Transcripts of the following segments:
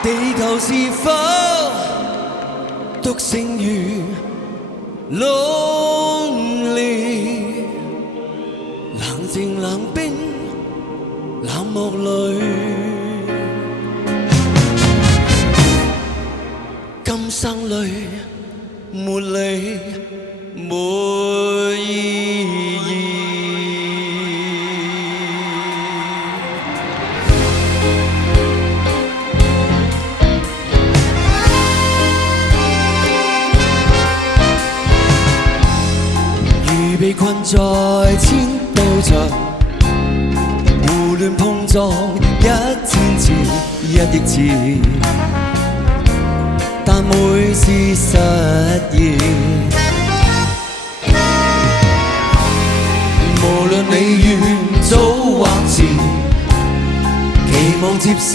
地球是否獨剩餘 lonely 冷靜冷冰冷漠裏，今生裏沒你沒意義。被困在千道牆，胡亂碰撞1000次1億次，但每次實現。無論你願早或遲，期望接受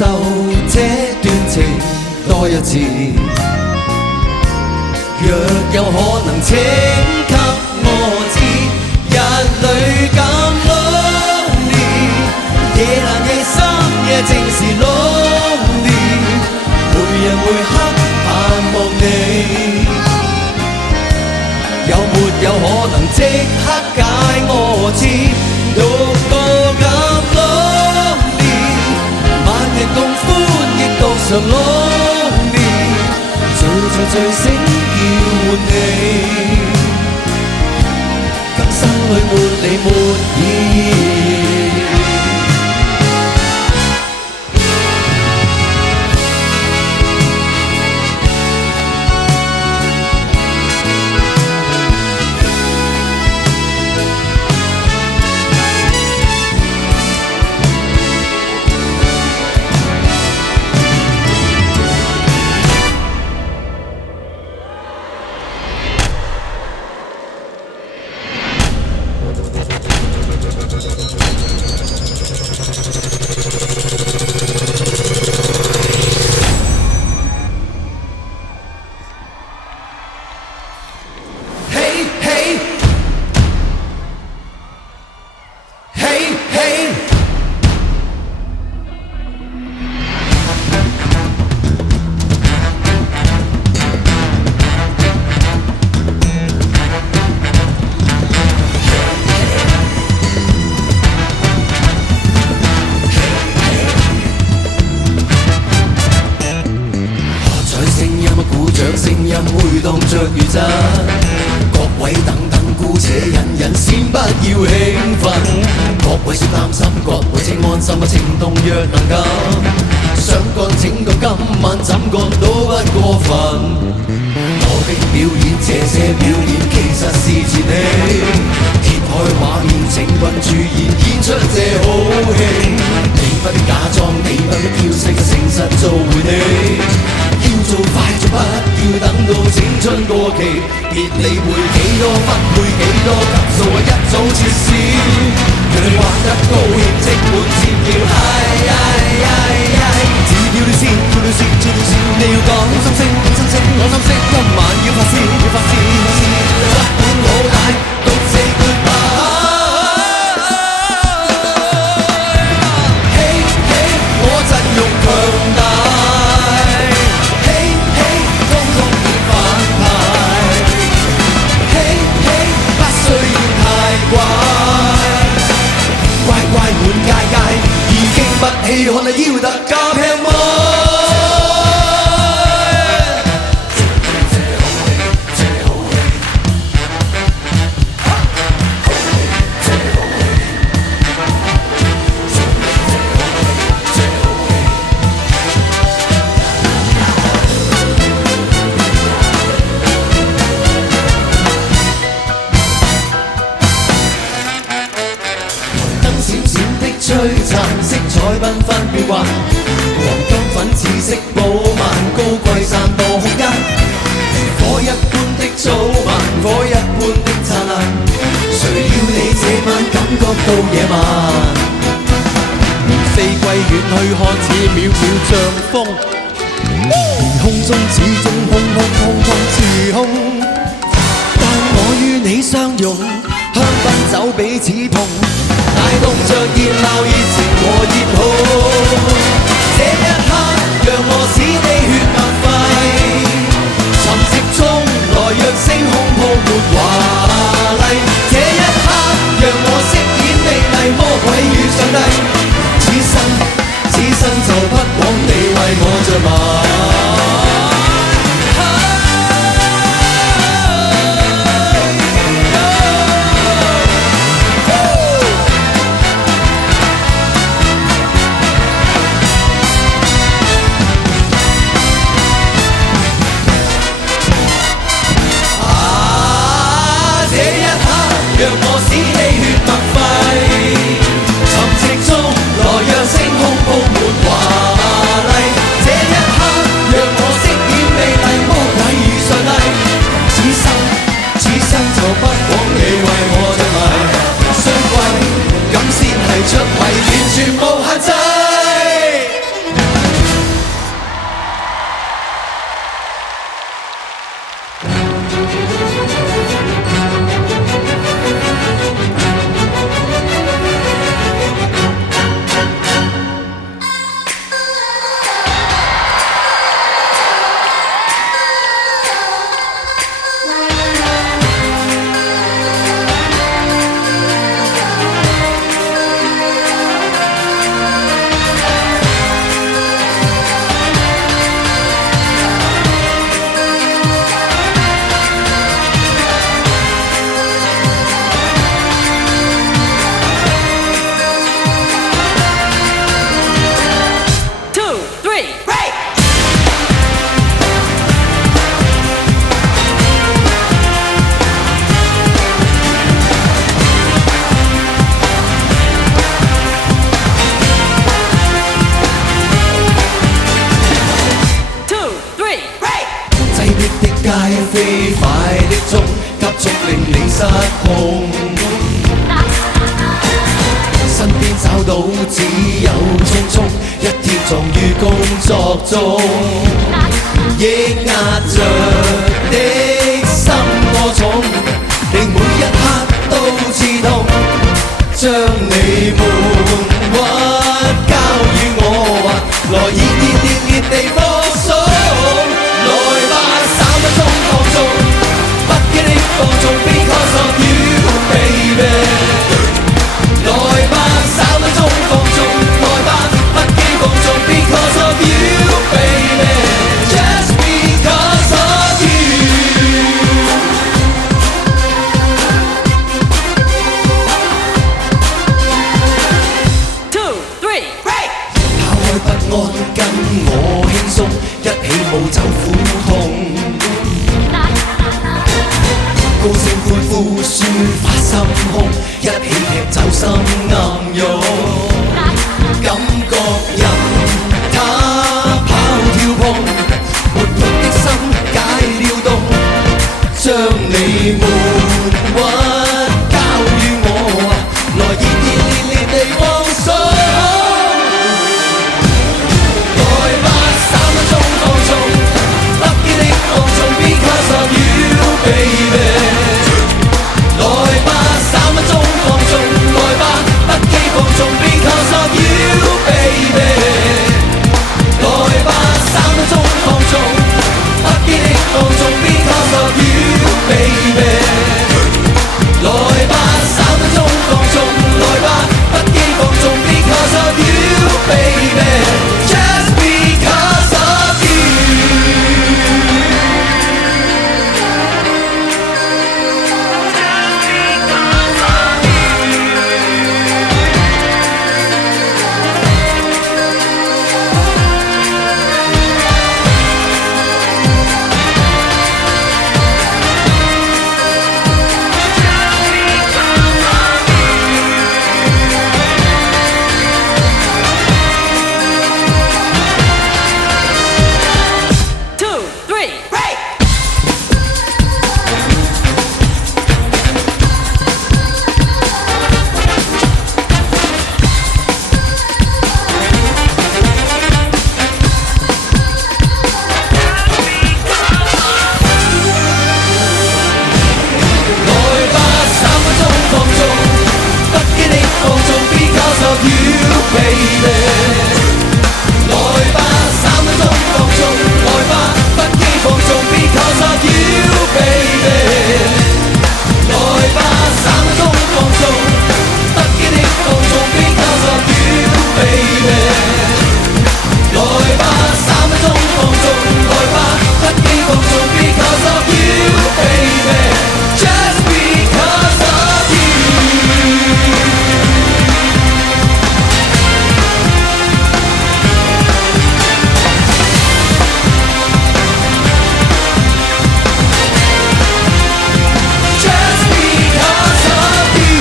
這段情多一次。若有可能，請給我知，日裏咁 lonely， 夜闌夜深夜正是 lonely， 每日每刻盼望你，有沒有可能即刻解我知，獨個咁 lonely， 萬人共歡亦獨常 lonely， 醉着醉醒要換你。今生裏沒你沒意義。聲音回蕩着餘震，各位等等，姑且忍忍，先不要興奮。各位少擔心，各位請安心，情動若能夠想幹整個今晚，怎幹都不過分。我的表演，這些表演其實是自你揭開畫面，請君注意演出這好戲。你不必假裝，你不必挑飾，誠實做回你。要做快做，不要等到青春過期，別理會幾多分配幾多級數，我一早設施。讓你玩得高興，即滿尖叫，只要你先，要你先，要你先，你要講心聲，講心聲，講心聲，今晚要發泄，要發泄，不管好大，都 say goodbye。Hey，我陣容強大。不稀罕你要特價平賣，燈閃閃的璀璨，色彩繽紛變幻，黃金粉紫色寶曼，高貴散播空間，火一般的早晚，火一般的燦爛，誰料你這晚感覺到野蠻，四季遠去看似渺渺像風，而空中始終空似空，但我與你相擁，香檳酒彼此碰，帶動着熱鬧熱情和熱號，這一刻讓我閃飛快的鐘，急速令你失控。身邊找到只有匆匆，一天撞於工作中，抑壓着的心過重，令每一刻都刺痛，將你悶鬱交予我，來熱地放鬆，來吧3分鐘放縱，不羈的放縱 because of you baby。來吧3分鐘放縱，來吧不羈放縱 because of you baby just because of you。 2 3 break。 拋開不安跟我輕鬆，一起舞走苦痛，高聲歡呼抒發心胸，一起劇走心暗湧，感覺任它跑跳碰，活潑的心解了凍，將你悶鬱交予我，來熱地放鬆，來吧3分鐘放縱，不羈的放縱 because of you baby。來吧3分鐘放縱，來吧不羈放縱 because of you baby。來吧3分鐘放縱，不羈的放縱 because of you baby。來吧3分鐘放縱，來吧不羈放縱 because of you baby just because of you。 2 3 break。 來吧3分鐘放縱，不羈的放縱 because of you baby。來吧3分鐘放縱，來吧不羈放縱 because of you baby。來吧3分鐘放縱，不羈的放縱 because of you baby。來吧3分鐘放縱，來吧不羈放縱 because of you baby just because of you。 just because of you。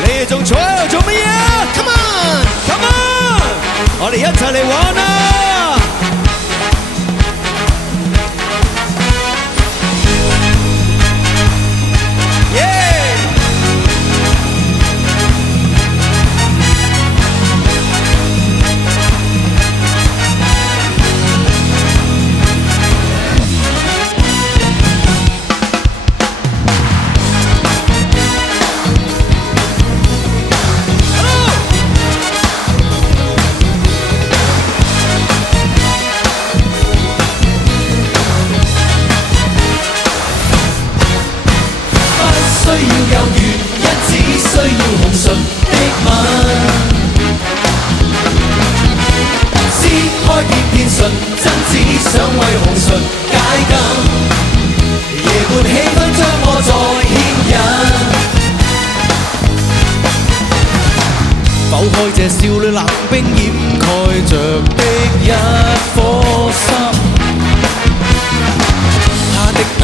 你哋仲坐喺度做乜嘢啊 ？Come on， come on， 我哋一齊嚟玩啊！耶！不需要有原因，只需要紅唇的吻，撕開片片純真，只想為紅唇解禁，夜半氣氛將我再牽引。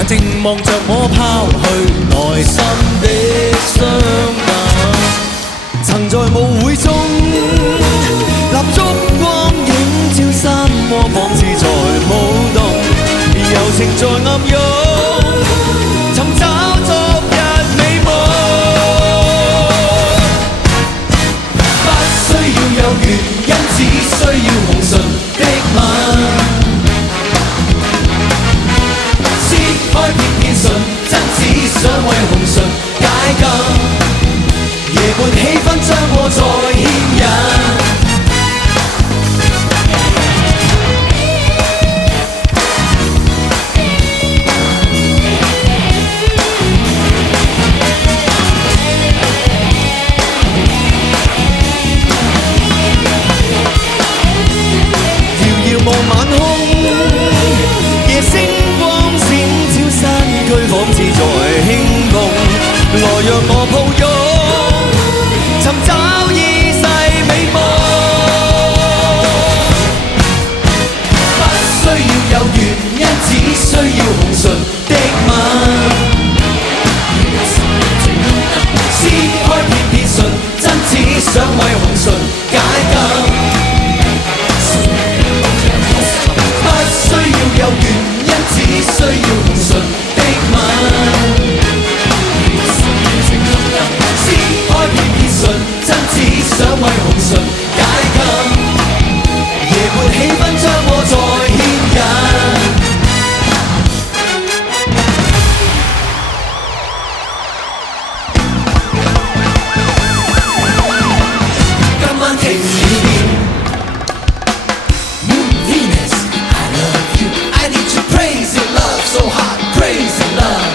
靜望着我拋去內心的傷疤，曾在舞會中立燭光影照山窩，仿似在舞動，柔情在暗湧，尋找昨日美夢。不需要有原因，只需要紅唇的吻。開片片唇，真只想為紅唇解禁。夜半氣氛將我再牽引。遙遙望晚空，夜星光閃照山區，仿似在輕夢。來讓我抱擁，尋找已逝美夢。不需要有原因，只需要紅唇的吻。撕開片片唇，真只想為紅唇解禁。不需要有原因，只需要紅唇的吻。撕開片片唇，真只想為紅唇解禁。夜半氣氛將我再牽引。今晚停了電。So hot, crazy love.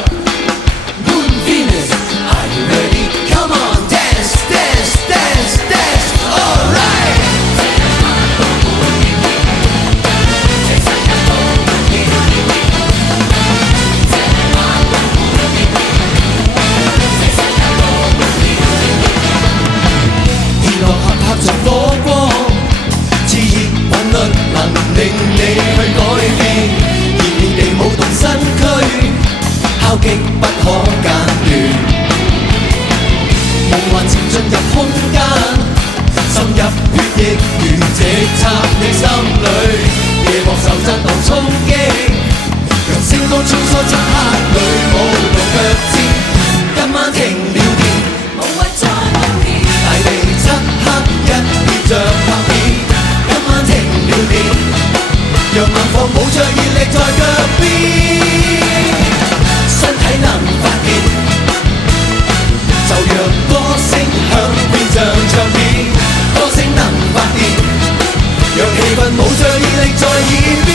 Moon Venus, are you ready? Come on, dance, dance, dance, dance. Alright. 熱浪合拍着火光，熾熱韻律能令你去改變。地舞動身軀，敲擊不可間斷。夢幻潛進入空間，深入血液，如直插你心裏。夜幕受震盪衝擊，讓星光穿梭漆黑裏舞動腳尖。今晚停了電，無謂再夢見。大地漆黑一片像拍片。今晚停了電。讓晚放舞着熱力在腳邊，身體能發電，就讓歌聲響變像唱片。歌聲能發電，讓氣氛舞着熱力在耳邊。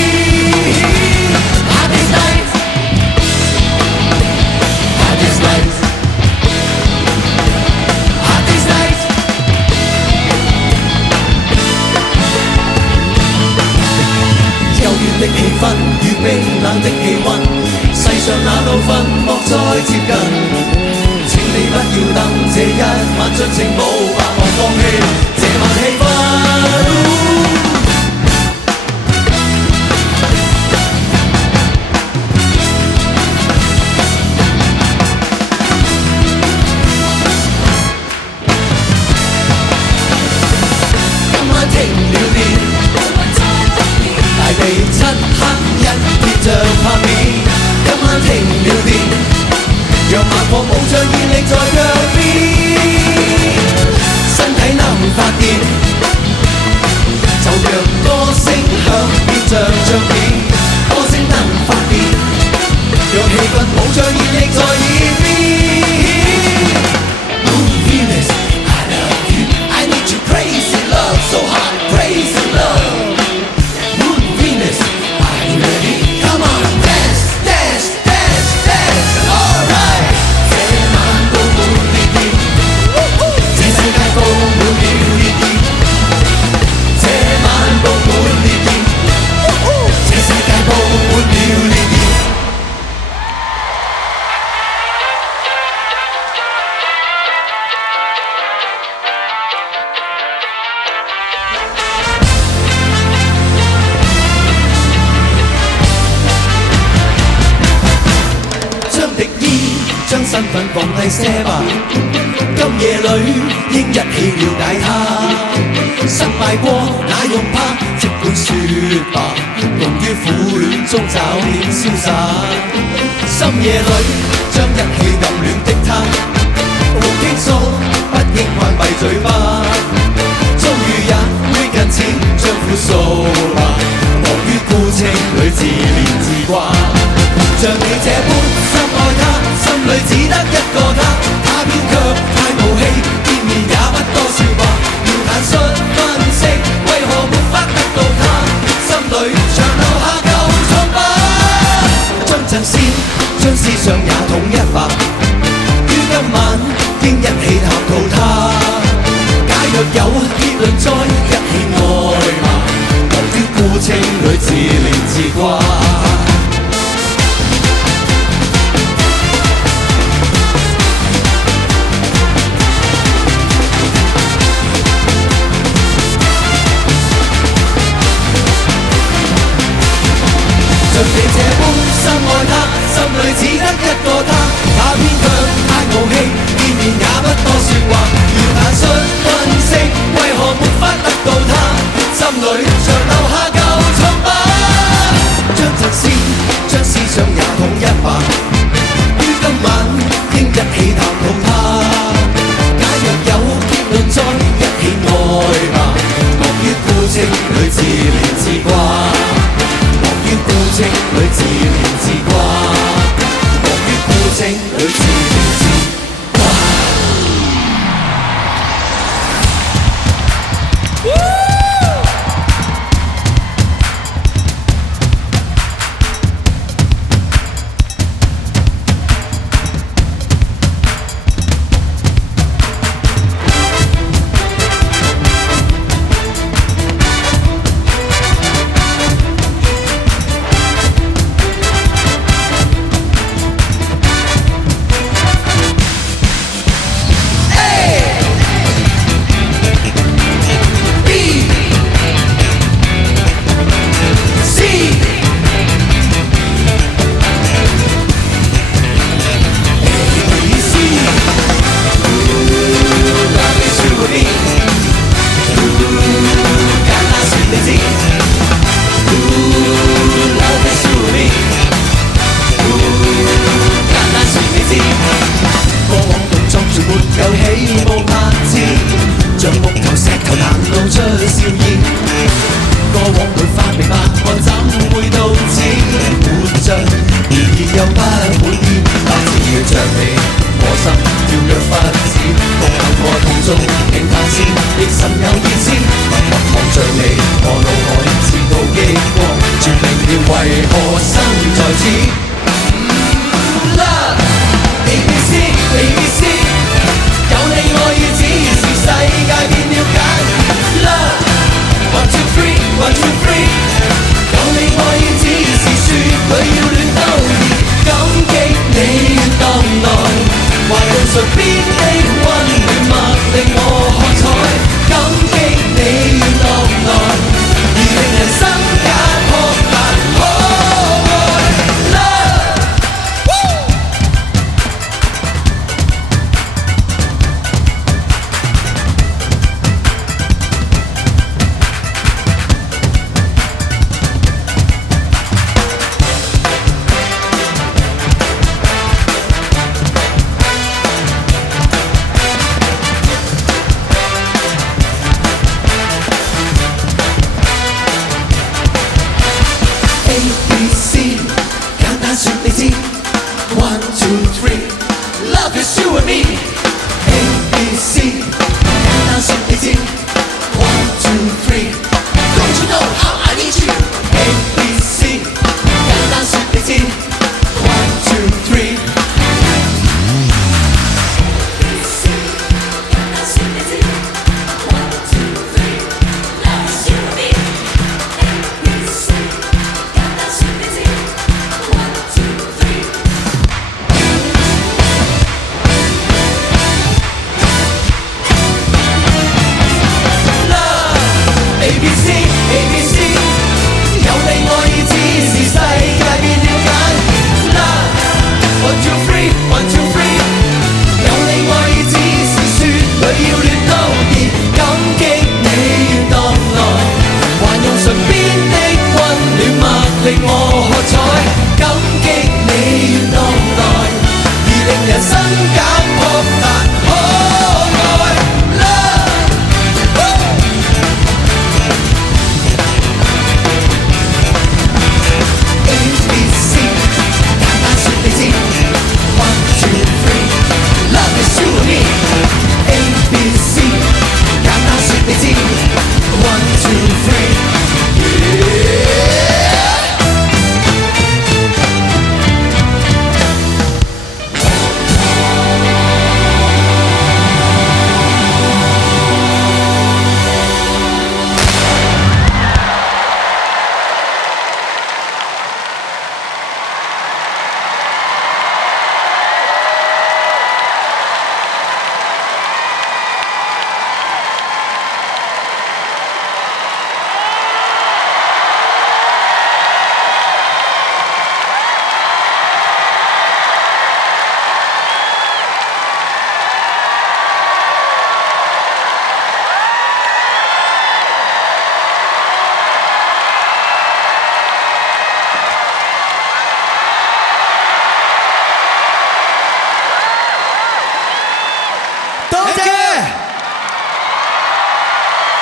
Hot is night, hot is night, hot is night。幽怨的氣氛與冰冷的氣溫，世上那道分莫再接近。請你不要等這一晚盡情舞，百忙放棄這晚氣氛。今晚停了電。大地漆黑一片像拍片，今晚停了電，讓晚放舞着熱力在腳邊，身體能發電，就讓歌聲響變像唱片，歌聲能發電，讓氣氛舞着熱力在耳邊。Moon Venus, I love you, I need your crazy love, so hot, crazy love. Are you ready? Come on, dance, dance, dance, dance. Alright. 這晚佈滿烈焰，這世界佈滿了烈焰。這晚佈滿烈焰，這世界佈滿了烈焰。將身份放低些吧。今夜裏應一起了解他，失敗過那用怕，即管說吧，共於苦戀中找點瀟灑。深夜裏將一起暗戀的他，無傾訴，不應關閉嘴巴。終於也會近似將苦訴吧，忙於孤清裏自憐自掛。像你這般深愛他，心裏只得一個他，他偏卻太無氣，見面也不多說話，要坦率分析為何沒法得到他，心裏長留下舊瘡疤。將陣線將思想也統一吧，於今晚應一起探討他。假若有結論再一起愛吧，忙於孤清裏自憐自掛。像你這般深愛他，心裏只得一個他，他偏卻太無氣，見面也不多說話，要坦率分析為何沒法得到他，心裏長留下舊瘡疤。將陣線將思想也統一吧，於今晚應一起探討他。假若有結論再一起愛吧，忙於孤清裏自憐自掛。於孤清裏自憐自掛，忙於孤清裏自憐自掛。ABC ABC，有你我意，只是世界變了解。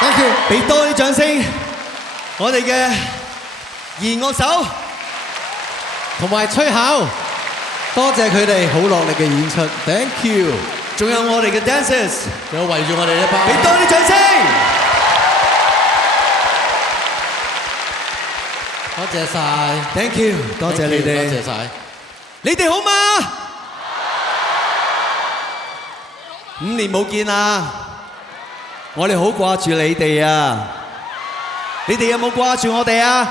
Thank you，俾多啲掌聲，我哋嘅二樂手同埋吹口，多謝佢哋好落力嘅演出。Thank you，仲有我哋嘅 dancers，仲有圍住我哋一班，俾多啲掌聲。多謝晒 ，Thank you，多謝你哋，多謝晒。你哋好嗎？5年冇見啦，我哋好掛住你哋啊！你哋有冇掛住我哋啊？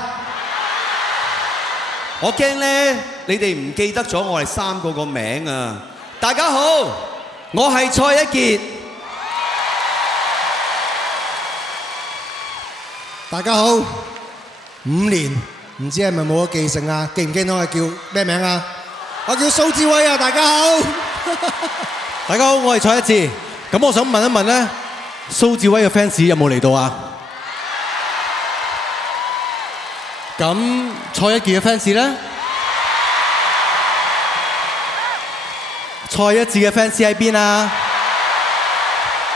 我驚咧，你哋唔記得咗我哋3個個名啊！大家好，我係蔡一傑。大家好，5年唔知係咪冇咗記性啊？記唔記得我係叫咩名啊？我叫蘇志威啊！大家好，大家好，我係蔡一智。咁我想問一問咧，蘇志威嘅 fans 有冇嚟到啊？咁蔡一傑嘅 fans 咧？蔡一智嘅 fans 喺邊啊？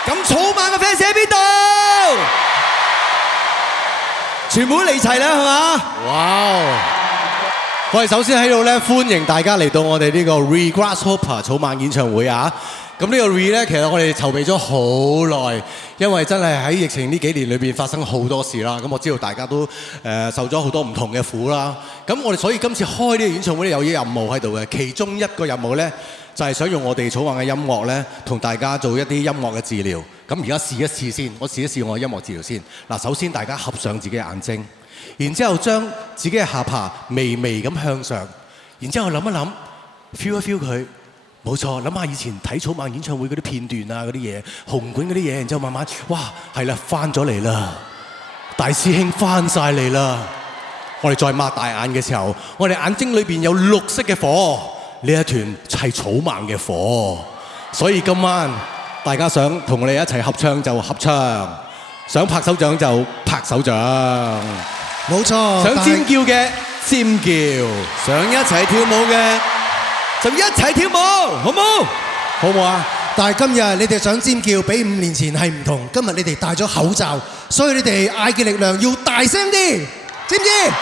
咁草蜢嘅 fans 喺邊度？全部都嚟齊啦，係嘛？哇！我哋首先喺度咧，歡迎大家嚟到我哋呢個 Re Grasshopper 草蜢演唱會啊！咁呢個 Re 咧，其實我哋籌備咗好耐，因為真係喺疫情呢幾年裏邊發生好多事啦。咁我知道大家都受咗好多唔同嘅苦啦。咁我哋所以今次開呢個演唱會咧，有啲任務喺度嘅。其中一個任務咧，就係想用我哋草蜢嘅音樂咧，同大家做一啲音樂嘅治療。咁而家試一試先，我試一試我嘅音樂治療先。嗱，首先大家合上自己嘅眼睛，然之後將自己嘅下巴微微咁向上，然之後諗一諗 ，feel 一 feel 佢。冇錯，諗下以前睇草蜢演唱會嗰啲片段啊，嗰啲嘢，紅館嗰啲嘢，然之後慢慢，哇，係啦，翻咗嚟啦，大師兄翻晒嚟啦。我哋再擘大眼嘅時候，我哋眼睛裏邊有綠色嘅火，呢一團係草蜢嘅火。所以今晚大家想同我哋一齊合唱就合唱，想拍手掌就拍手掌，冇錯。想尖叫嘅尖叫，想一齊跳舞嘅就一齊跳舞，好冇？好唔好啊？但係今日你哋想尖叫，比5年前係唔同。今日你哋戴咗口罩，所以你哋嗌嘅力量要大聲啲，知唔知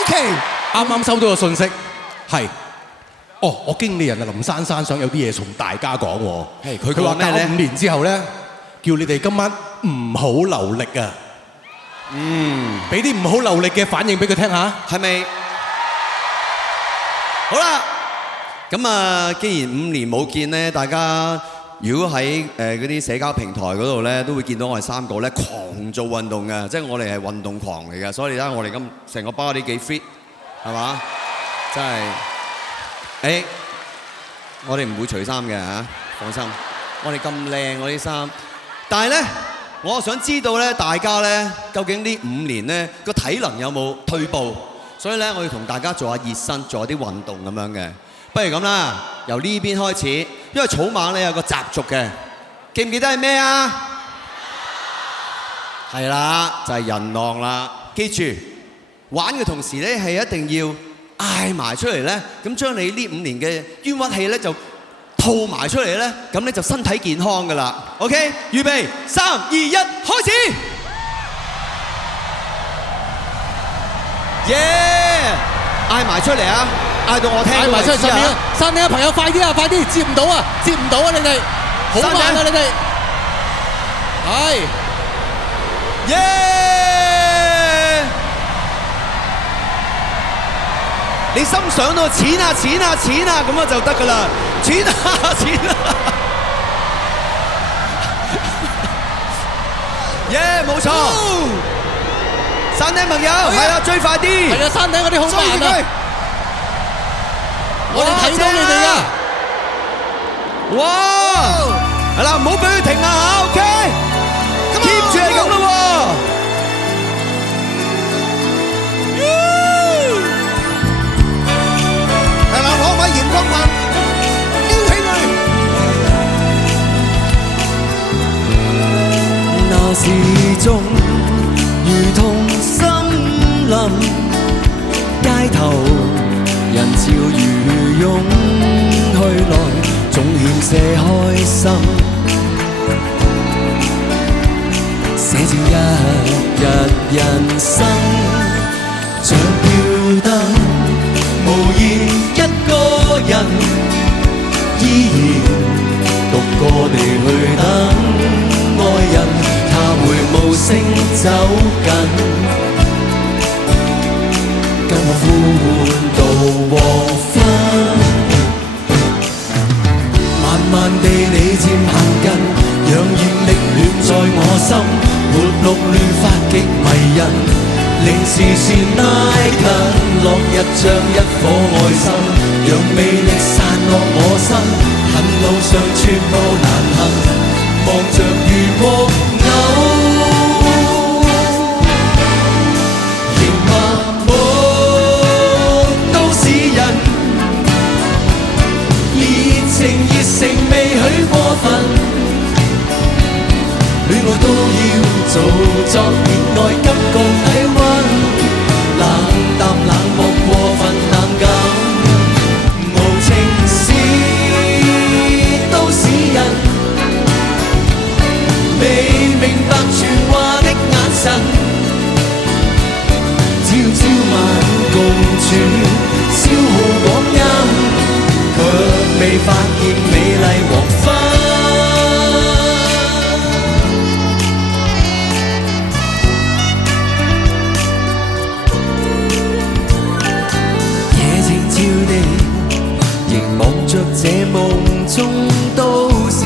？OK， 啱啱收到個信息，係，我經理人啊林珊珊想有啲嘢同大家講喎。係佢話教5年之後咧，叫你哋今晚唔好流力啊。俾啲唔好流力嘅反應俾佢聽下，係咪？好啦。咁啊，既然5年冇見咧，大家如果喺嗰啲社交平台嗰度咧，都會見到我哋3個咧狂做運動嘅，即係我哋係運動狂嚟嘅，所以你睇下我哋咁成個 body 幾 fit， 係嘛？真係，我哋唔會除衫嘅嚇，放心。我哋咁靚我啲衫，但係咧，我想知道咧，大家咧究竟呢5年咧個體能有冇退步？所以咧，我要同大家做下熱身，做下啲運動咁樣嘅。不如咁啦，由呢邊開始，因為草蜢咧有個習俗嘅，記唔記得係咩啊？係啦，就係人浪啦。記住，玩嘅同時咧係一定要嗌埋出嚟咧，咁將你呢5年嘅冤屈氣咧就吐埋出嚟咧，咁你就身體健康噶啦。OK， 預備，3、2、1，開始！耶！嗌埋出嚟啊！嗌到我聽到為止啊！山頂嘅朋友快啲啊！快啲，接唔到啊！接唔到啊！你哋好慢啊！你哋係耶！你心想到錢啊錢啊錢啊咁啊就得噶啦！錢啊錢啊！耶！冇錯，山頂朋友係啊，最快啲！係啊，山頂嗰啲好慢啊！我哋睇到你哋㗎！哇！係啦，唔好俾佢停啊嚇 ，OK？keep 住係咁咯喎！係啦，可唔可以嚴光棒撩起佢？那時鐘如同森林，街頭人潮如湧去來，總險些開心。寫生，像吊燈，無言一個人，依然獨個地去等愛人，他會無聲走近，跟我呼喚到黃昏。慢慢地你漸行近，讓熱力暖在我心，活綠亂發極迷人，令視線拉近，落日像一顆愛心，讓魅力散落我身，恨路上寸步難行，望着如木偶，仍麻木都市人，熱誠未許過分，戀愛都要做作熱愛急降體溫，冷淡冷漠過分冷感，無情是都市人，未明白傳話的眼神，朝朝晚共處消耗光陰，卻未發現美麗黃昏。夜靜悄地，凝望着這夢中都市，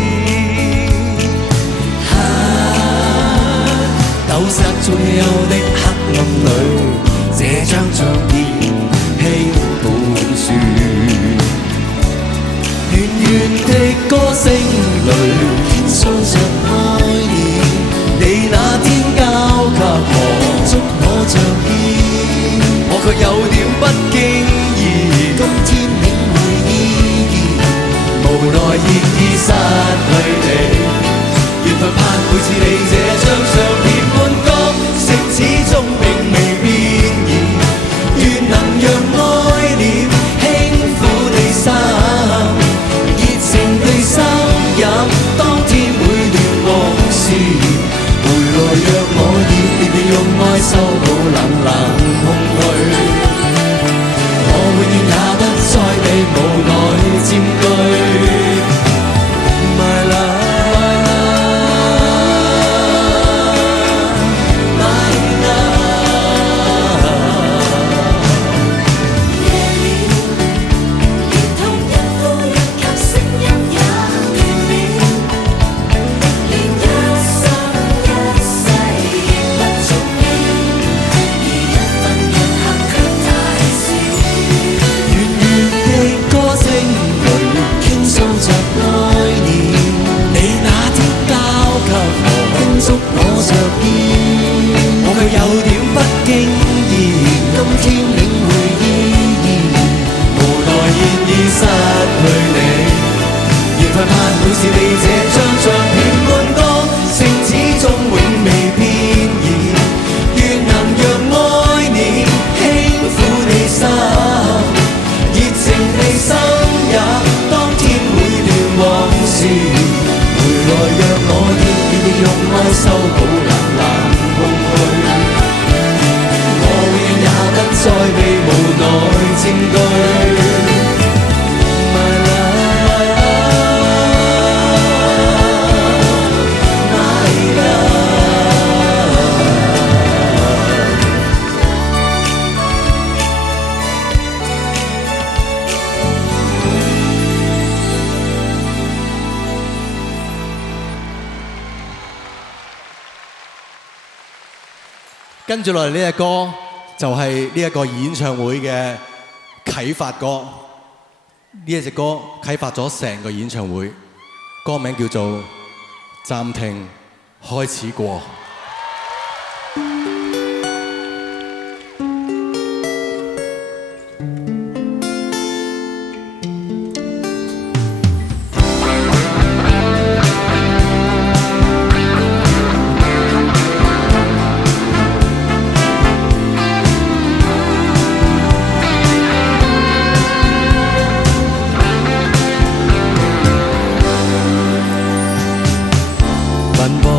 抖失最後的黑暗裏，這張唱片輕本書。遠遠的歌聲裏，傾訴着愛念。你那天交給我，捉我着肩，我卻有點不經意。今天領會意義，無奈現已失去你。緣分盼會似你這張相片般光，性始終並未變異。願能讓愛念輕撫你心。當天每段往事，回來讓我熱烈地用愛修補冷冷空虛。我永遠也不再被無奈佔據。My love, my love。夜了，連同一呼一吸聲音也斷了。我卻有點不經意，今天領會意義，無奈現已失去你。緣分盼會是你這張相片般光，性始終永未變異。願能讓愛念輕撫你心，熱情地深入當天每段往事，回來讓我熱烈地用愛修補冷冷空虛。我永遠也不再被無奈佔據。My love, my love。跟住落嚟呢隻歌就係呢一個演唱會嘅啟發歌，呢一隻歌啟發咗成個演唱會，歌名叫做《暫停開始過》。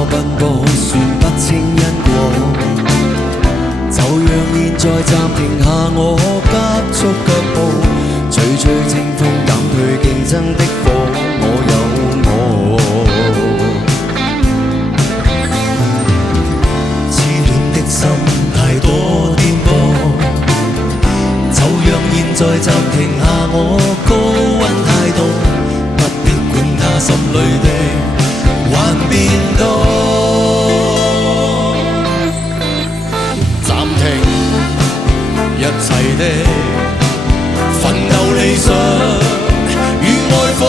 奔波旋不痴戀的心太多顛簸，就讓現在暫停下我高溫態度，不必管他心裏的幻變多。暫停一切的奮鬥理想與愛火。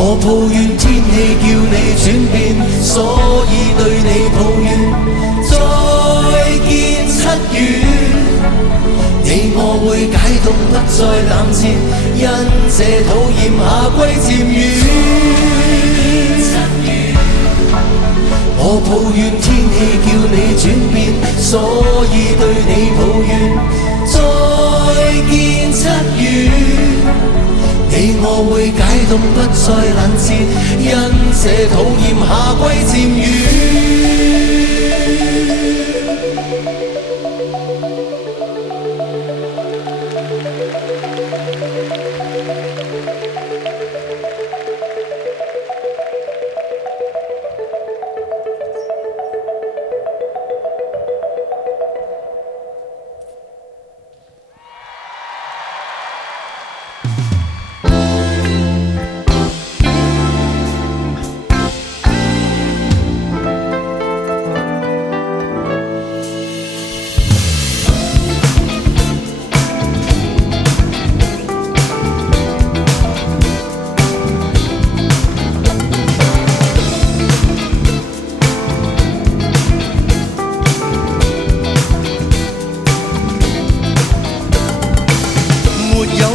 我抱怨天氣叫你轉變，所以對你抱怨。再見7月，你我會解凍不再冷戰，因這討厭夏季漸遠。7月抱怨天氣叫你轉變，所以對你抱怨。再見7月，你我會解凍不再冷戰，因這討厭夏季漸遠。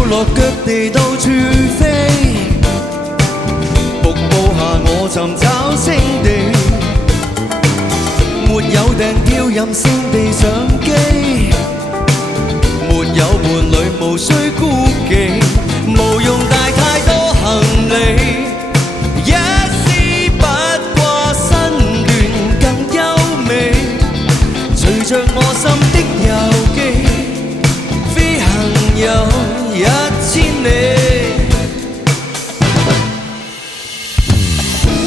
落腳地到處飛，瀑布下我尋找星地，沒有訂票任性地上機，沒有伴侶無需顧忌，無用帶太多行李，一絲不過身段更優美，隨着我心的遊記，飛行有1000里，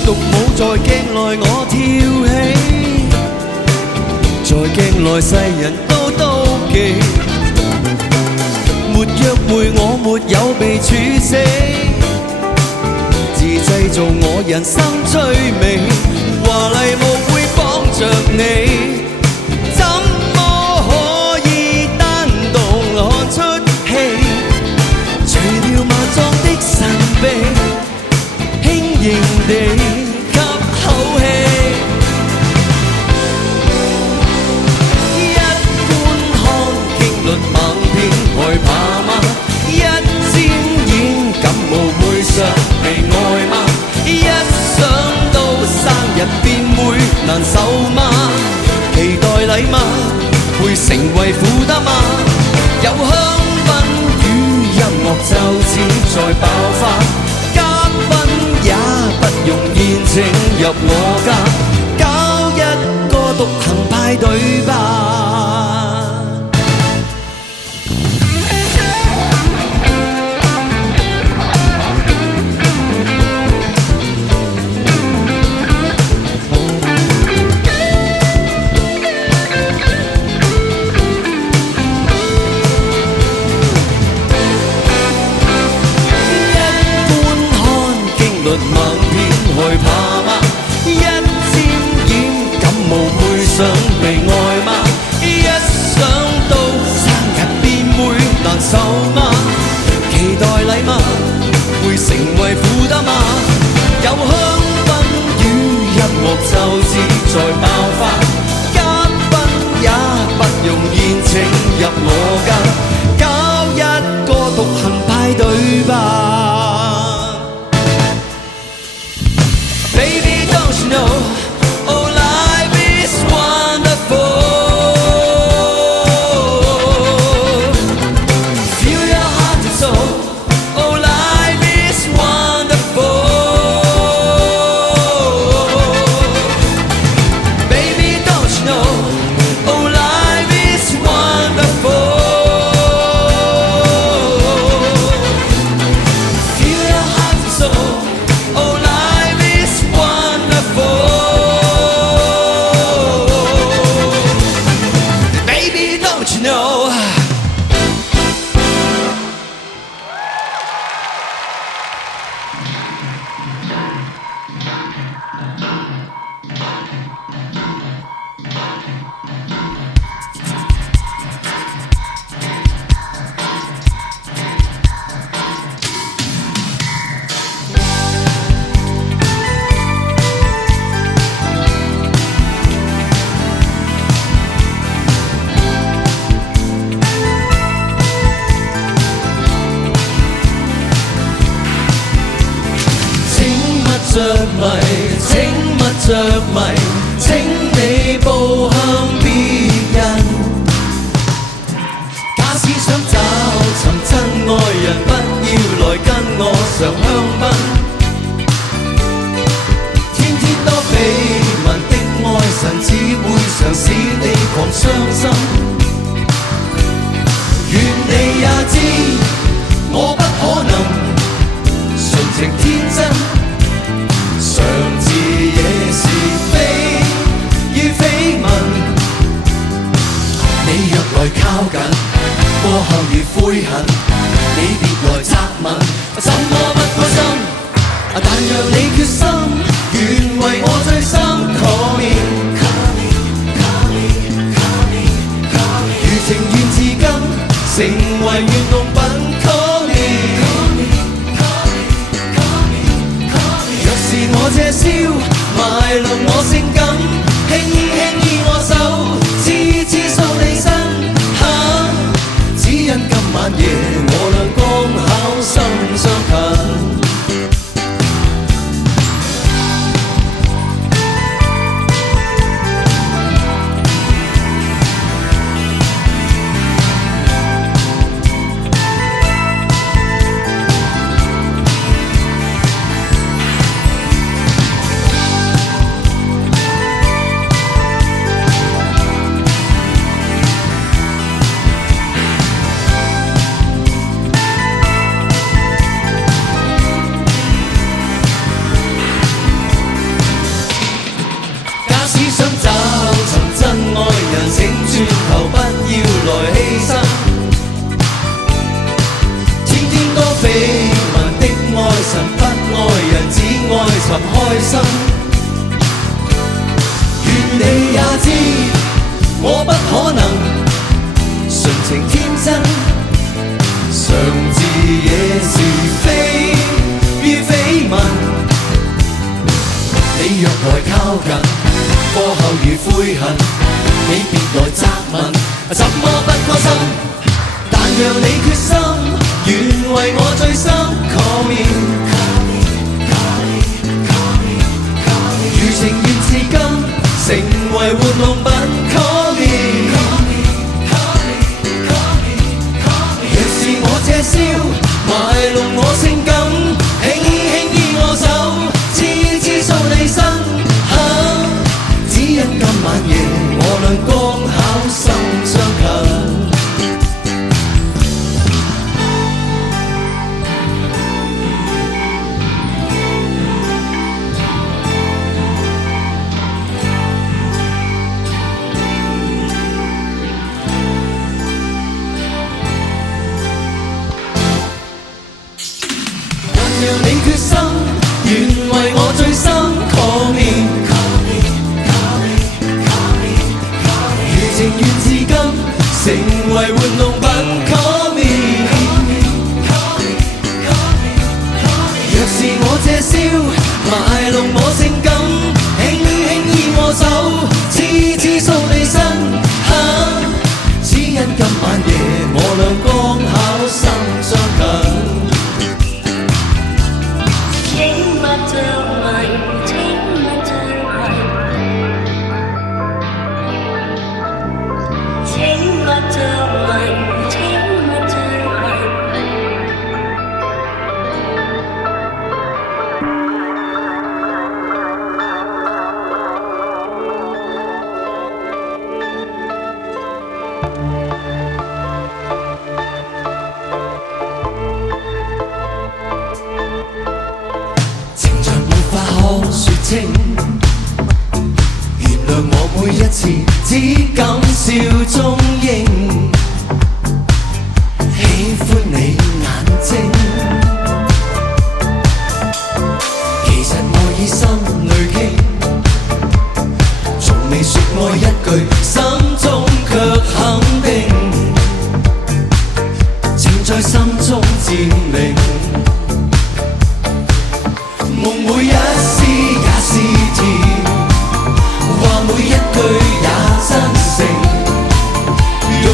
獨舞在鏡內我跳起，在鏡內世人都妒忌，沒約會我沒有被處死，自製造我人生趣味，華麗舞會綁着你，怎麼可以單獨看出戲？除掉萬裝的神秘，輕盈地吸口氣。一觀看經律猛片害怕嗎？一沾染感冒會常被愛嗎？一想到生日便會難受嗎？期待禮物會成為負擔嗎？有香音樂就此在爆發，嘉賓也不用宴請入我家，搞一個獨行派對吧。猛片害怕嗎？一沾染感冒會想被愛嗎？一想到生日便會難受嗎？期待禮物會成為負擔嗎？有香檳與音樂就此在爆發，嘉賓也不用宴請入我家，搞一個獨行派對吧。No, oh, life is wonderful. Feel your heart and soul. Oh, life is wonderful. Baby, don't you know? Oh, life is wonderful. Feel your heart and soul. Oh, life is wonderful. Baby, don't you know? 着迷，請你步向別人。假使想找尋真愛人，不要來跟我常香檳。天天多緋聞的愛神，只會常使你狂傷心。願你也知，我不可能純情天真，常自惹是非與緋聞。你若來靠近，過後如悔恨，你別來責問，怎麼不開心？但若你決心，願為我醉心 Call me， 如情願至今，成為玩弄品 Call me， 若是我這宵賣弄我性感，輕輕依我手，痴痴掃你身，只因今晚夜我倆剛巧心相近。用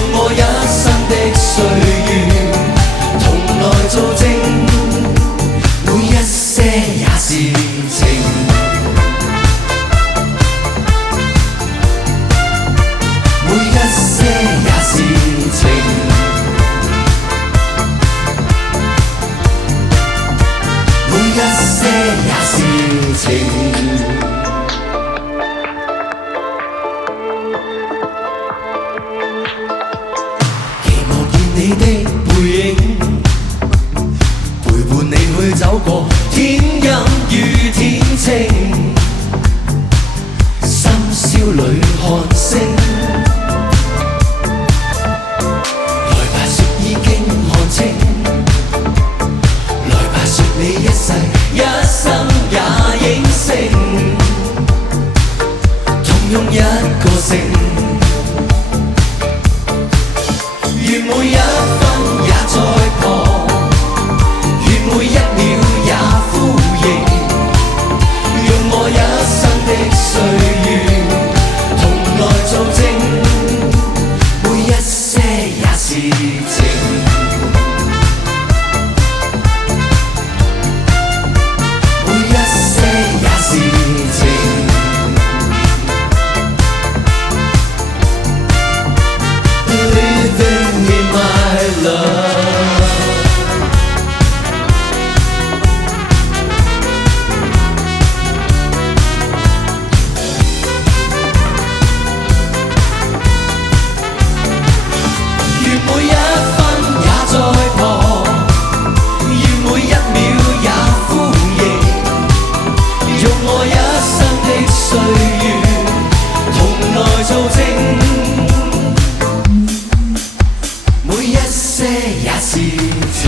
情。期望見你的背影，陪伴你去走過天陰與天晴，深宵裏看星。來吧，說已經看清，來吧，說你一世一生也應承，同用一個姓。願每一分也在旁，願每一秒也呼應，用我一生的歲月同來做證，每一些也是情，每一些也是情。Living in my love。願每一分也在旁，願每一秒也呼應，用我一生的歲月同來做證。每一些也是情，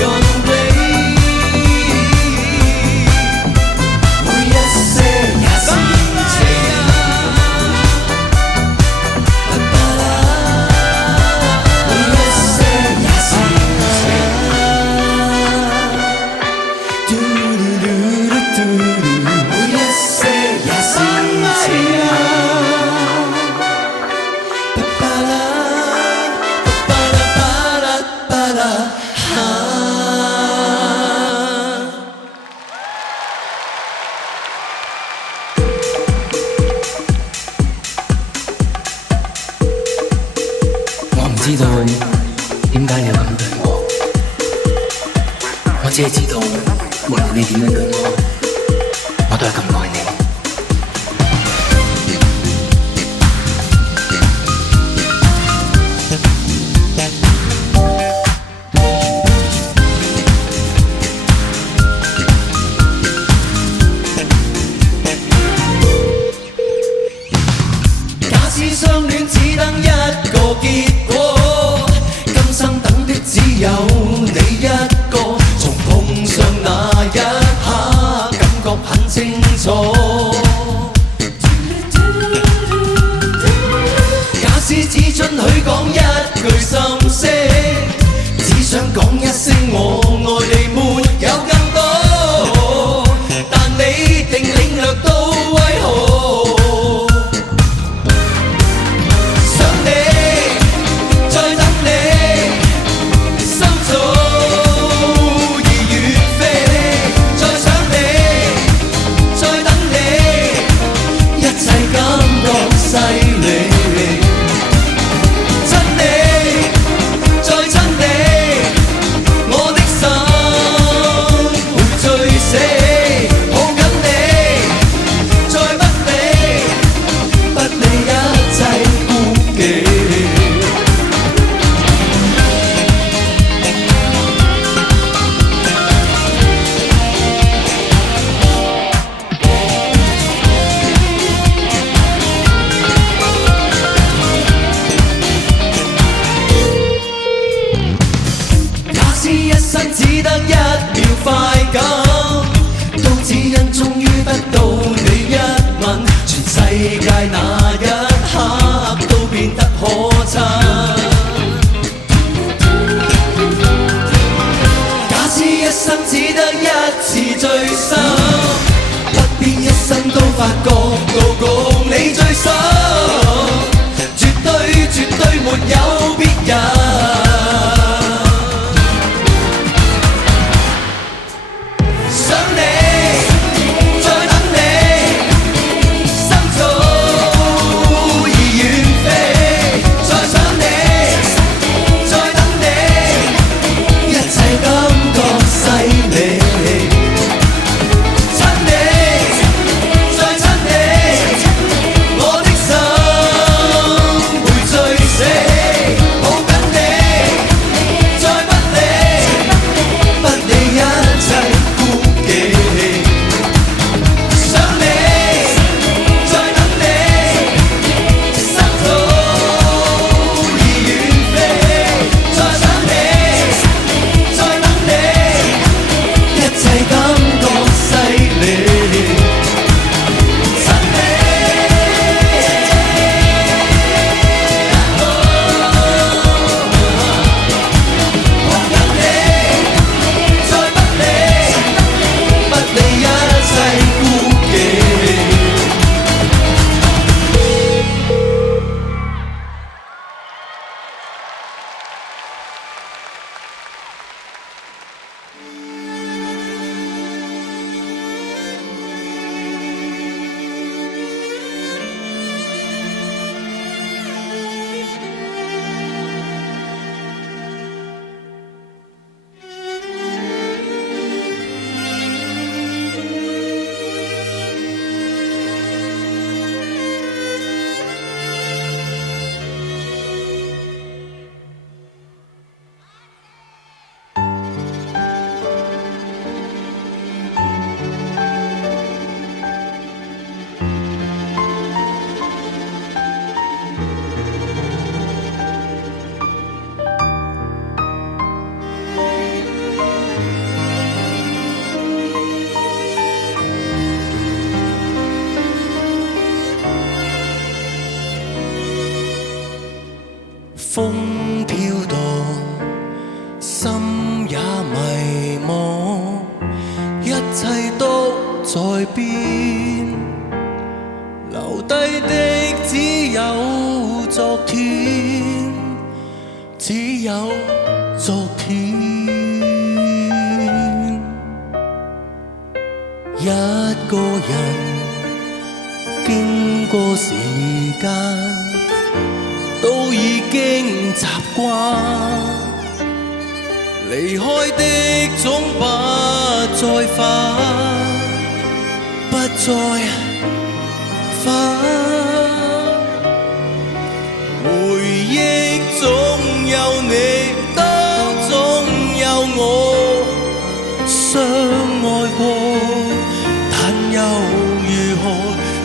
用你，每一些也是情，每一些也是情，每一些也是情。我唔知道點解你要咁對我，我只係知道無論你點樣對我都係咁愛你。假使相戀只等一個結果，今生等的只有你一個。從碰上那一刻，感覺很清楚。假使只准許講一句心聲，只想講一聲我愛你，沒有更多，但你定領略到為何。再等你，低的只有昨天，只有昨天。一個人經過時間，都已經習慣。離開的總不再返，不再返。回憶總有你，都總有我相愛過，但又如何？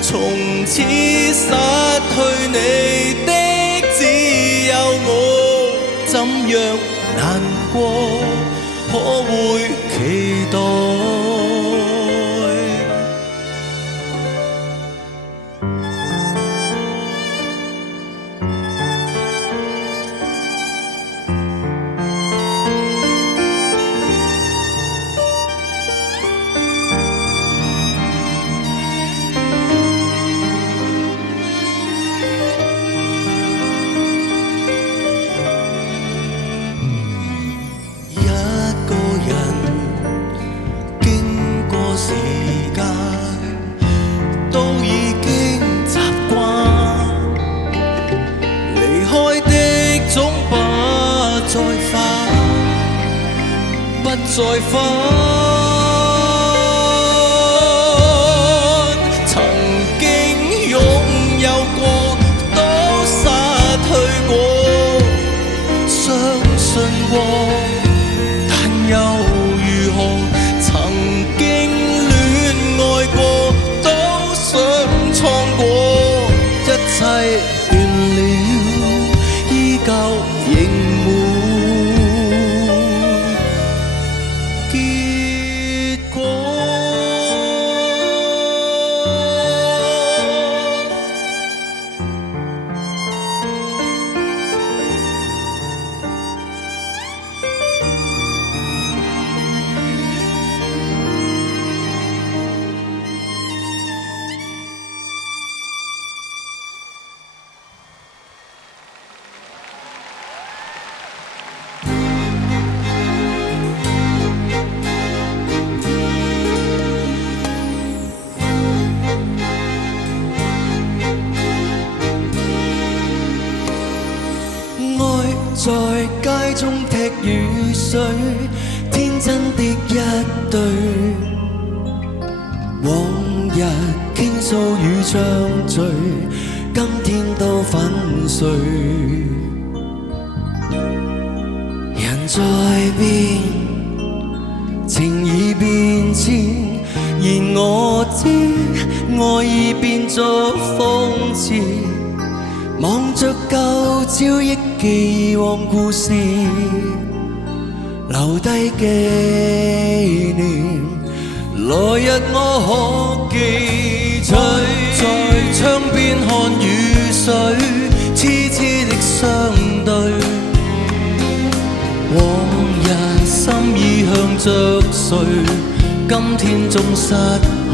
從此失去你的只有我，怎樣難過？可會期待？再返，曾經擁有過，都失去過，相信過，但又如何？曾經戀愛過，都想闖過，一切完了，依舊仍沒在街中踢雨水，天真的一對，往日傾訴與暢醉，今天都粉碎。人在變，情已變遷，然我知愛已變作諷刺。望着舊照憶記往故事，留低紀念，來日我可記取。在窗邊看雨水，痴痴的相對，往日心已向着誰，今天終失去。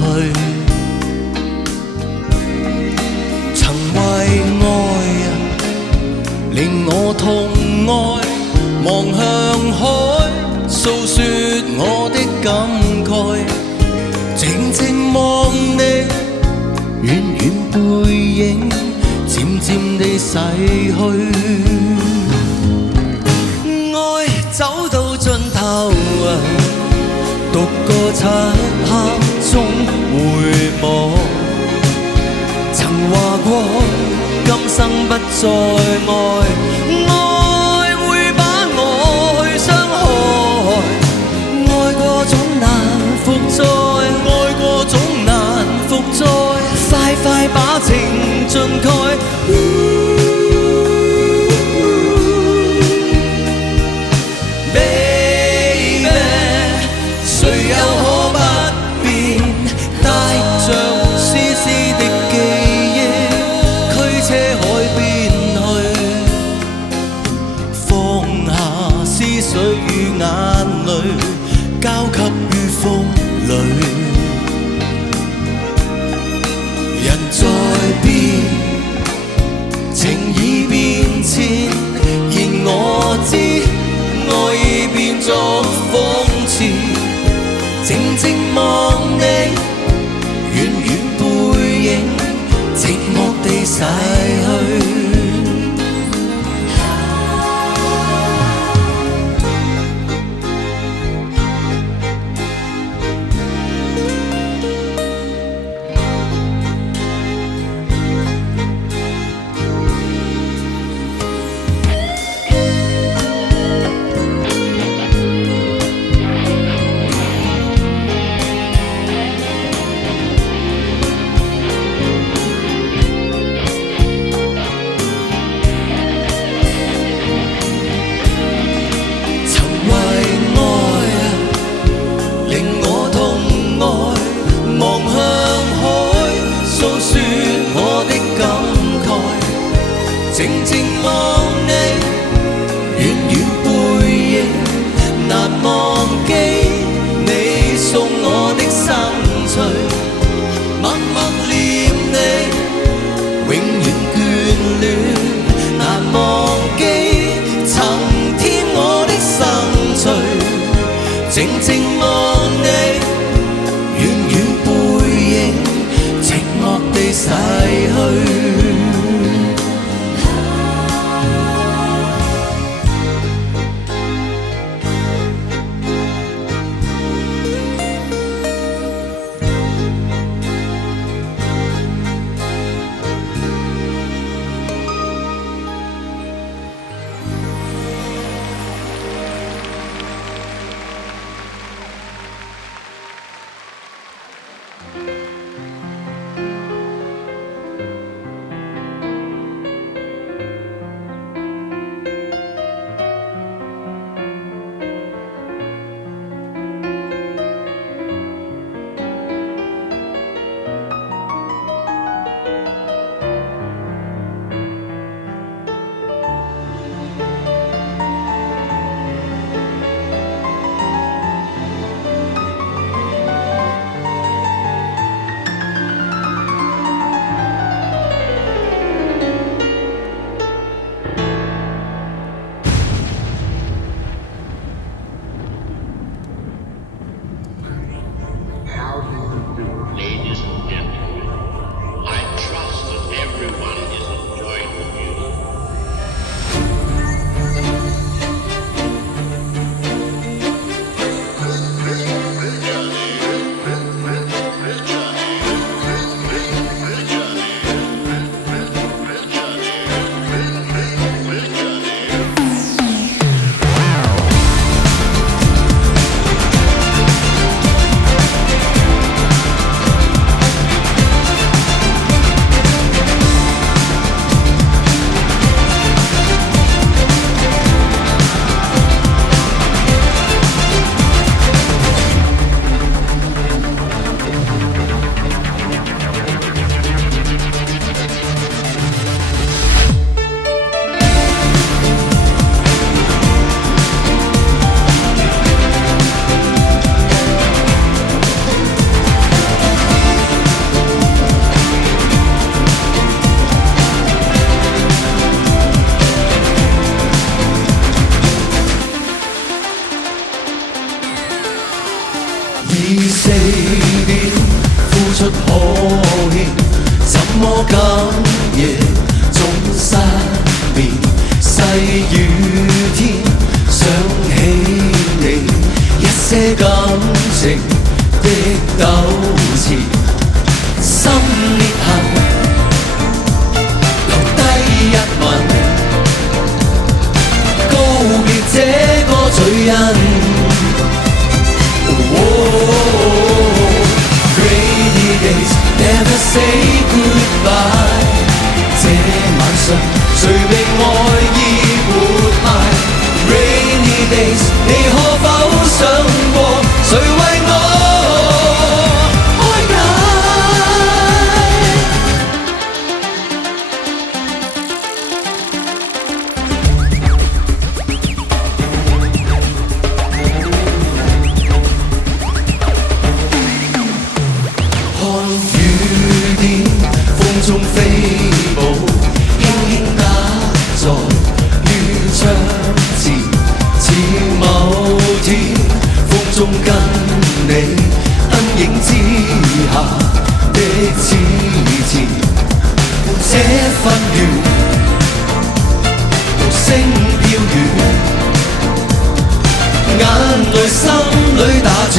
曾為愛令我痛愛，望向海，訴說我的感慨，靜靜望你，遠遠背影，漸漸地逝去。愛走到盡頭，獨個漆黑中回望，曾話過今生不再愛，愛會把我去傷害，愛過總難復再，愛過總難復再，快快把情盡蓋。Baby， 誰又可不變，帶着絲絲的記憶，驅車海邊去。今夜總失眠，細雨天想起你，一些感情的糾纏，心裂痕，留低一吻，告別這個罪人。Rainy days never say goodbye， 這晚上誰被愛意活埋 ？Rainy days， 你可否想過，誰為我開解？中飛舞，輕輕打在於窗前，似某天風中跟你燈影之下的痴纏，這份緣無聲飄遠，眼淚心裏打轉。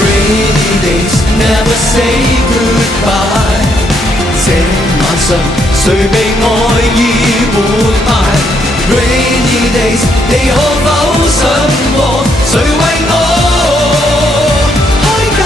Rainy days never say goodbye， 這晚上誰被愛意活埋 ？Rainy days， 你可否想過，誰為我開解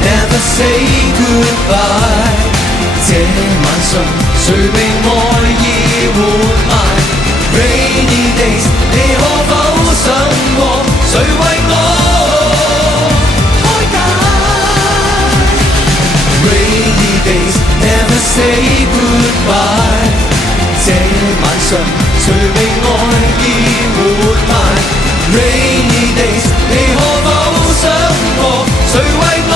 ？Never say goodbye， 這晚上誰被愛意活埋 ？Rainy days， 你可否想過，誰為我開解 ？Rainy days never say goodbye， 這晚上誰被愛意活埋 ？Rainy days， 你可否想過，誰為我？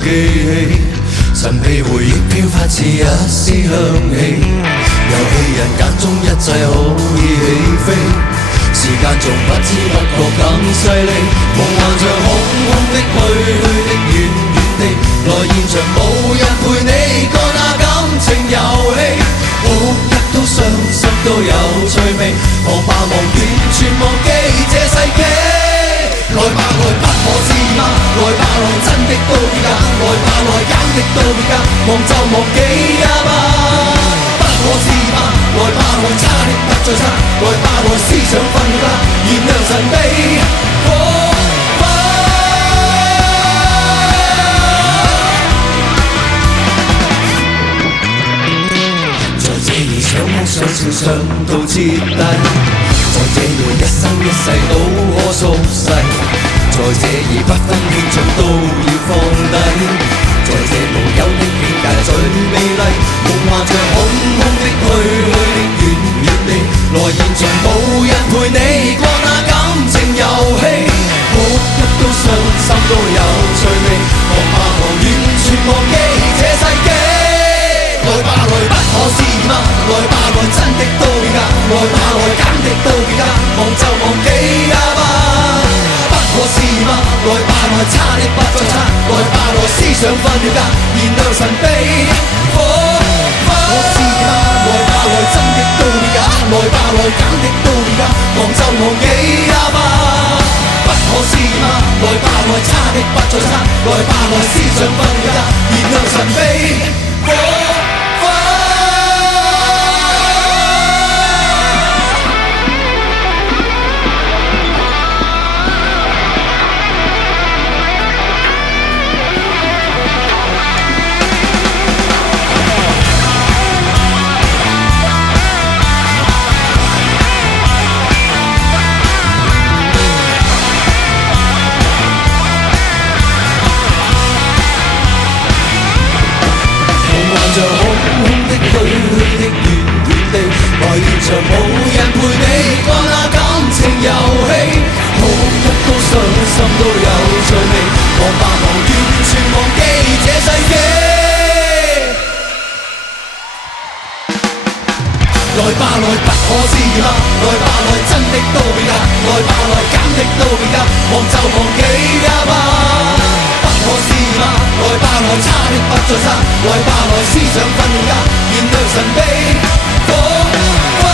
記起神秘回憶飄發似一絲香氣，遊戲人間中一切可以起飛，時間仲不知不覺更犀利，夢幻像空空的去的遠遠地，來現場無人陪你過那感情遊戲，哭得都傷心都有趣味，望吧望完全忘記這世紀。來吧來不可知嗎？來吧來真的都變假，來吧來假的都變假，忘就忘記也罷。不可知嗎？來吧來差的不再差，來吧來思想分家，燃亮神秘火花。在這兒想夢想笑想到徹底。在這裏一生一世都可縮細，在這已不分輕重都要放低。在這無憂的境界最美麗，夢幻着空空的去的遠遠地，來現場無人陪你過那感情遊戲，哭泣都傷心都有趣味，望吧望完全忘記這世紀。來吧來不可思議嗎？來吧來真的都變假，來吧來簡的都變假，忘就忘記也罷。不可思議嗎？來吧來差的不再差，來吧來思想分了家，燃亮神秘火花。不可思議嗎？來吧來真的都變假，來吧來簡的都變假，忘就忘記也罷。不可思議嗎？來吧來差的不再差，來吧來思想分了家，燃亮神秘火花。像空空的去的遠遠地，來現場無人陪你過那感情遊戲，哭泣都傷心都有趣味，望吧望完全忘記這世紀。來吧來不可思議嗎？來吧來真的都變假，來吧來簡的都變假，忘就忘記也罷。不可思議嗎？來吧來差的不再差，來吧來思想分了家，燃亮神秘火花。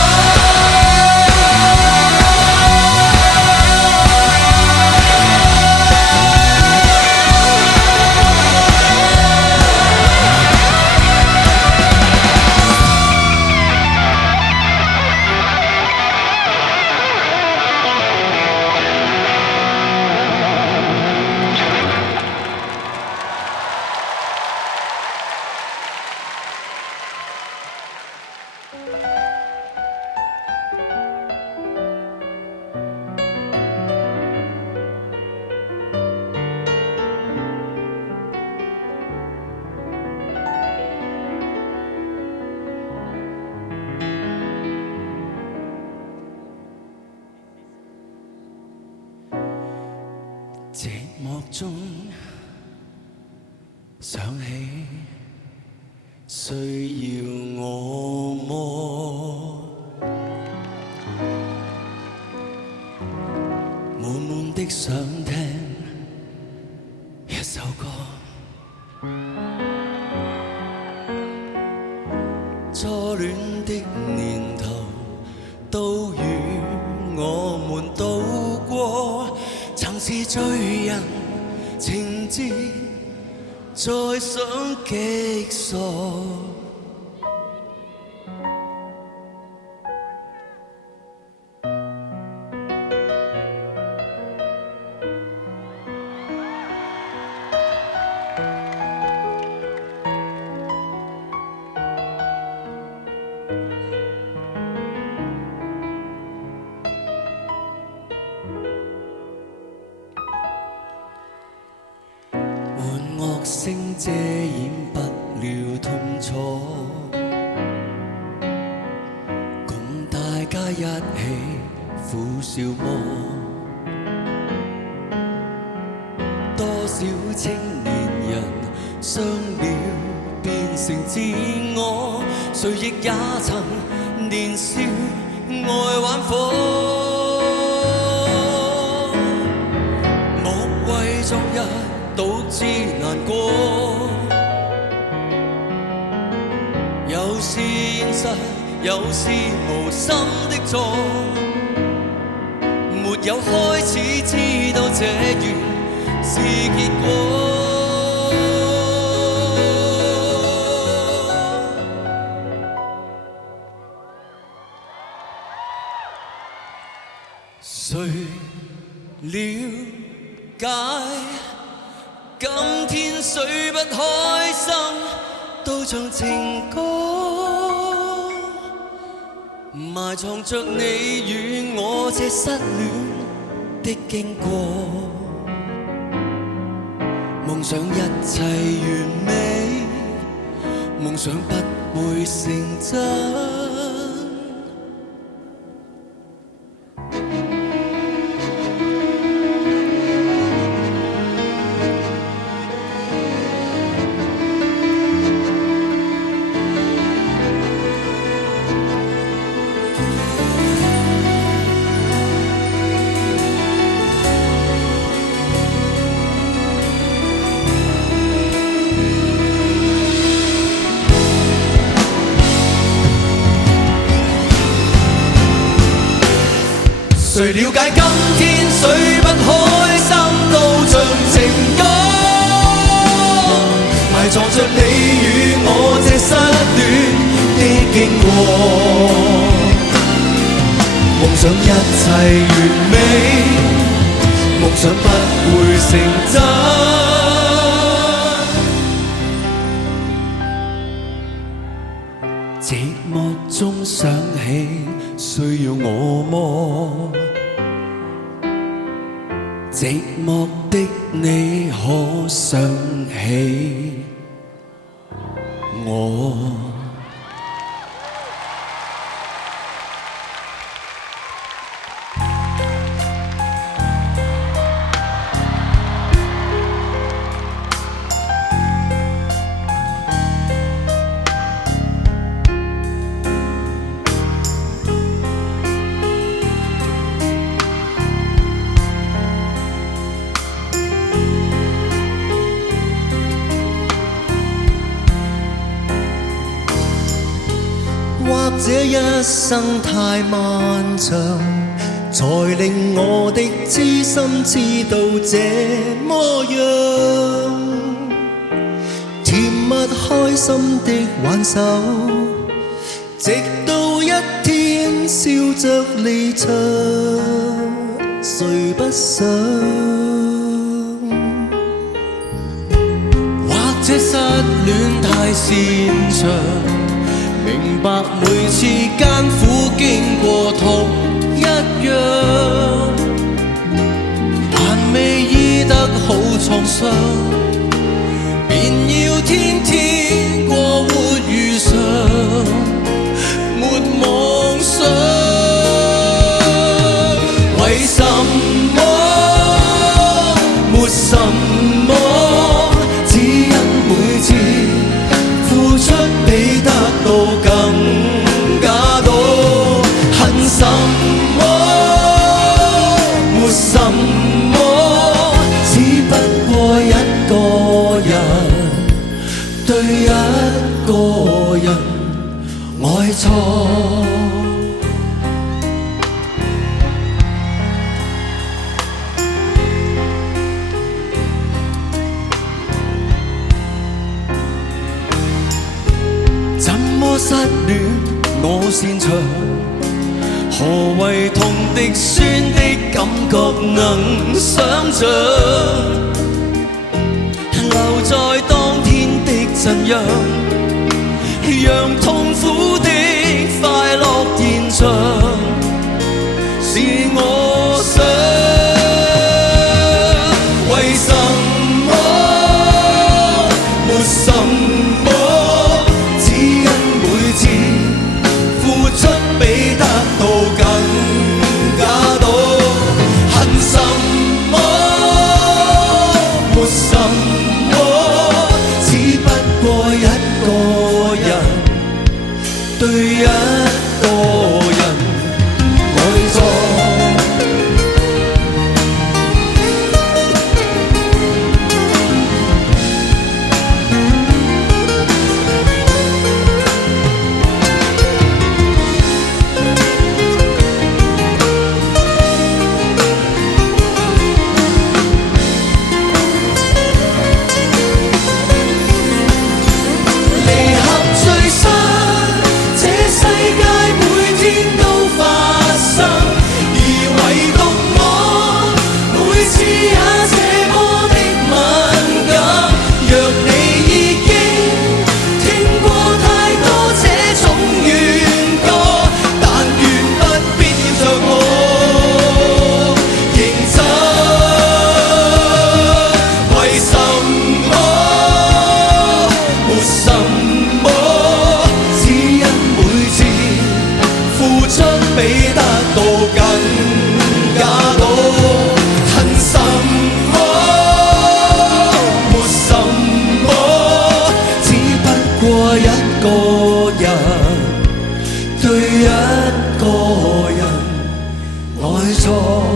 寂寞中想起，需要我麼？悶悶的想聽一首歌，初戀的年頭都與我們度過。曾是醉人情節，再想極傻。聲遮掩不了痛楚，共大家一起苦笑麼？多少青年人傷了變成自我，誰亦也曾年少愛玩火，莫為昨日獨自難過，有時現實，有時無心的錯，沒有開始知道這緣是結果。誰了解？今天誰不開心，都唱情歌，埋藏着你與我這失戀的經過。夢想一切完美，夢想不會成真。誰了解今天誰不開心都像情歌，埋藏着你與我這失戀的經過。夢想一切完美，夢想不會成真。寂寞中想起，需要我麼？寂寞的你可想起我？這一生太漫長，才令我的痴心知道這麼樣。甜蜜開心的挽手，直到一天笑着離場，誰不想？或者失戀太擅長，明白每次艱苦經過同一樣，還未醫得好創傷，便要天天過活如常，沒妄想。為什麼？沒什麼，只因每次付出比得到更加多。恨什麼？沒什麼，只不過一個人對一個人愛錯。失戀我擅長，何謂痛的酸的感覺能想像？留在當天的震央，讓痛苦的快樂現象，是我想。為什麼？沒什麼，比得到更加多。恨什麼？沒什麼，只不過一個人錯。